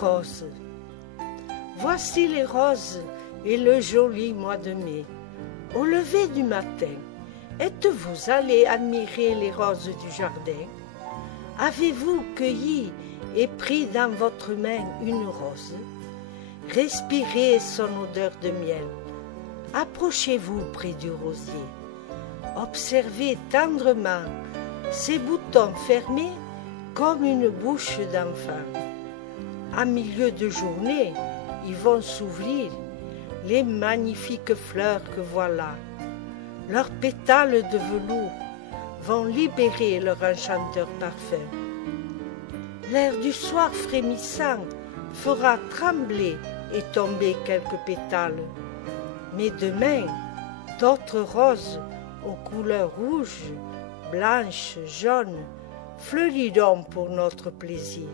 roses. Voici les roses et le joli mois de mai. Au lever du matin, êtes-vous allé admirer les roses du jardin? Avez-vous cueilli et pris dans votre main une rose? Respirez son odeur de miel. Approchez-vous près du rosier. Observez tendrement ses boutons fermés comme une bouche d'enfant. À milieu de journée, ils vont s'ouvrir, les magnifiques fleurs que voilà. Leurs pétales de velours vont libérer leur enchanteur parfum. L'air du soir frémissant fera trembler et tomber quelques pétales. Mais demain, d'autres roses aux couleurs rouges, blanches, jaunes, fleuriront pour notre plaisir.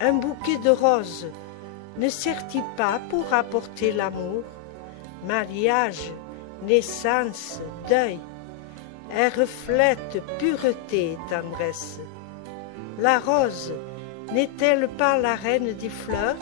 Un bouquet de roses ne sert-il pas pour apporter l'amour? Mariage, naissance, deuil, elle reflète pureté et tendresse. La rose n'est-elle pas la reine des fleurs?